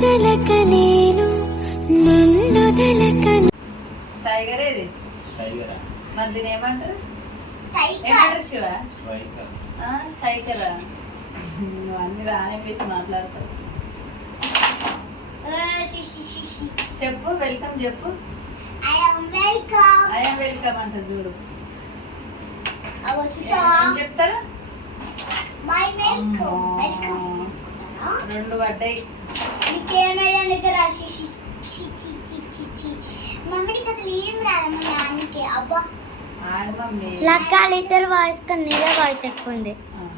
నన్నొదలక నేను నన్నొదలక టైగర్ ఏది? స్ట్రైకరా మరి దీని ఏమంటారు? ఏమంటారు శివ? స్ట్రైకర్. స్ట్రైకరా నువ్వు అన్ని రానిపేసి మాట్లాడతావు. చెప్పు వెల్కమ్ చెప్పు. I am welcome. అయ్యా వెల్కమ్ అంట చూడు. చెప్తారు? మై వెల్కమ్ అమ్మా. వెల్కమ్ రెండు పడ్డాయి. చి చి మమ్మీకి అసలు ఏం రాదు మా నాన్నకి అబ్బా లక్కాలు ఇద్దరు వాయిస్ కన్నా నీదే వాయిస్ ఎక్కువ ఉంది ఆ.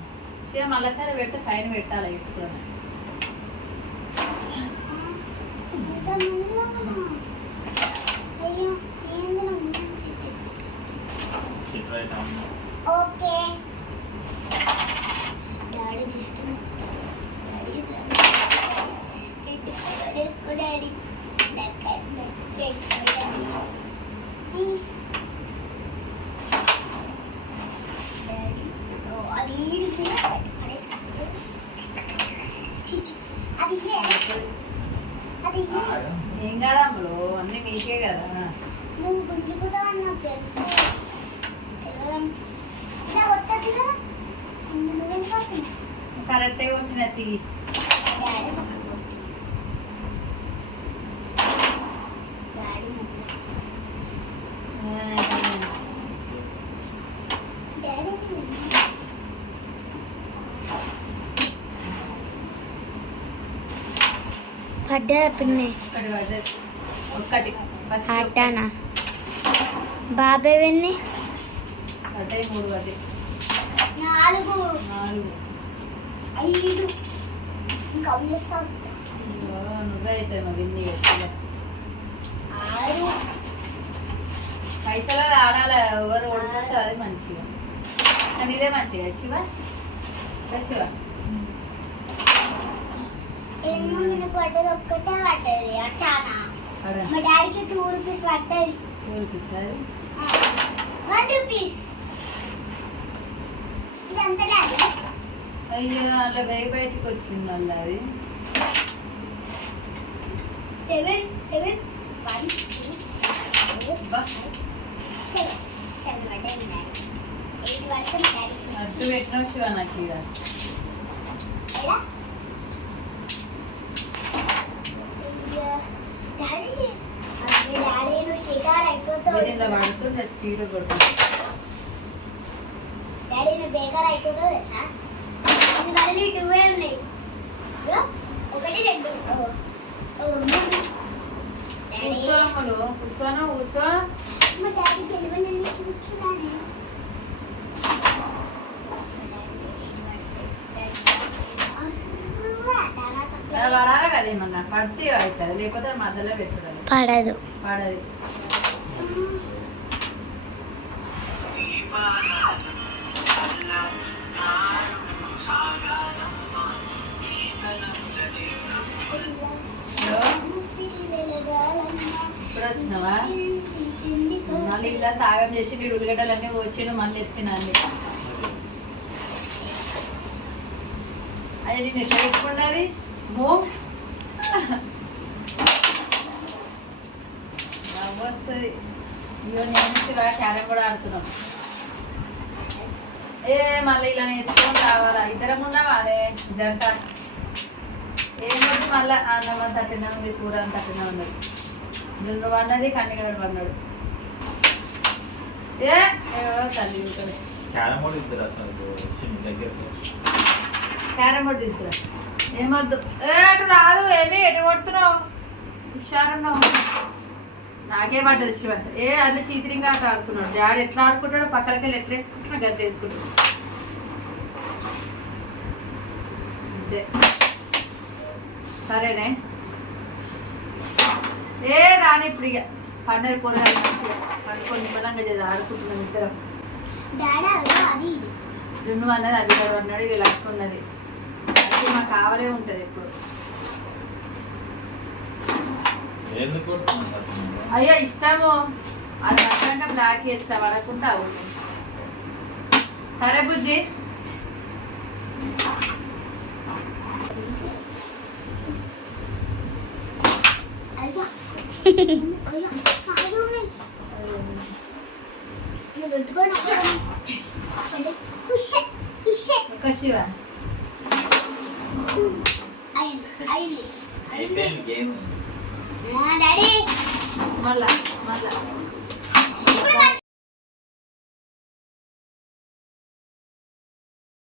శివ మళ్ళీసారి పెడితే ఫైన్ పెట్టాలి చెప్తున్నా ఇంత మెల్లగా అయ్యో ఏంది నా చి చి చి చి. సిట్ రైట్ అమ్మ okay daddy just miss daddy వేసుకో డాడీ అది అది ఏం కదా అమ్మలు అన్ని మీకే కదా. నువ్వు గుంజుకుంటావని నాకు తెలుసు తెలియదు కొట్టిన తీ డాడీ సక్క కొట్టి డాడీ మమ్మీ డాడీ పడ్డా పిన్నే? అట్టానా వెన్ని? నాలుగు. ఐదు. ఇంకా నువ్వే అయితే విన్ని పైసలు ఆడాలి ఎవరు ఓడిపోతే అది మంచిగా. కానీ ఇదే మంచిగా శివ? శివ పడ్డది ఒక్కటే పడ్డది అట్టానా? మా డాడీకి టూ రూపీస్ పడ్డది. చూపిస్తుంది వన్ రూపీస్. ఇదంతా డాడీ? అయ్యో అలా వేయి బయటికి వచ్చింది మళ్ళీ అది. సెవెన్ సెవెన్ వన్ టూ అబ్బా, సెవెన్ సెవెన్ పడ్డది డాడీ ఎయిట్ వరకు మా అడ్డు పెట్టినావు శివ నాకు నువ్వు అయిపోతావు దీనిలో పడుతుంటే స్పీడ్ కొడుతుంది డాడీ నువ్వు బేకార్ అయిపోతావు తెలుసా మళ్ళీ టూ ఉన్నాయి ఒకటి రెండు కూర్చోమలు కూర్చోను కూర్చో మా డాడీ గెలవనని చూచుడాని పడాలి కదా ఏమన్నా? పడితే అవుతుంది. లేకపోతే మధ్యలో పెట్టుకోవాలి. పడదు. పడది. ఇప్పుడు వచ్చినావా? మళ్ళీ ఇలా తాగం చేసి ఉల్లిగడ్డలన్నీ వచ్చిండు మళ్ళీ ఎత్తినండి అది నేను ఎట్లా పెట్టుకున్నది? మో వస్తుంది ఇయో నేను శివ క్యారం కూడా ఆడుతున్నాం. ఏ మళ్ళీ ఇలా వేసుకొని రావాలా ఇద్దరం ఉన్నావానే జంట. ఏమొద్దు మళ్ళీ అన్నం అంత అట్టినా ఉంది కూర అంత అట్టినా ఉన్నది జున్ను పన్నది కన్నిగడు పన్నాడు ఏ తల్లి ఉంటుంది. క్యారం కూడా ఇద్దరు అసలు దగ్గర క్యారం బోర్డు తీసుకురా. ఏమొద్దు. ఏ అటు రాదు ఏమి ఎటు కొడుతున్నావు? హుషారున్నావు. నాకే పడ్డది శివ ఏ అన్ని చీతిరింగా ఆట ఆడుతున్నాడు. డాడీ ఎట్లా ఆడుకుంటాడో పక్కనకి వెళ్ళి ఎట్లా వేసుకుంటున్నాడు గట్ల వేసుకుంటాడు. అంతే. సరేనే. ఏ రాని ఇప్పుడు ఇక. పండుగ కూరగాయలు మంచిగా. పండుకొని నిమ్మలంగా చేసి ఆడుకుంటున్నాం ఇద్దరం. జున్ను అన్నది అభిగారు అన్నాడు వీళ్ళు అట్టుకున్నది అది మాకు కావాలే ఉంటుంది ఎప్పుడు? అయ్యో ఇష్టము. అది అట్లంటే బ్లాక్ వేస్తా పడకుండా అవును సరే బుజ్జి. అయ్యో, five అయిపోయింది గేమ్ డాడీ మళ్ళా మళ్ళా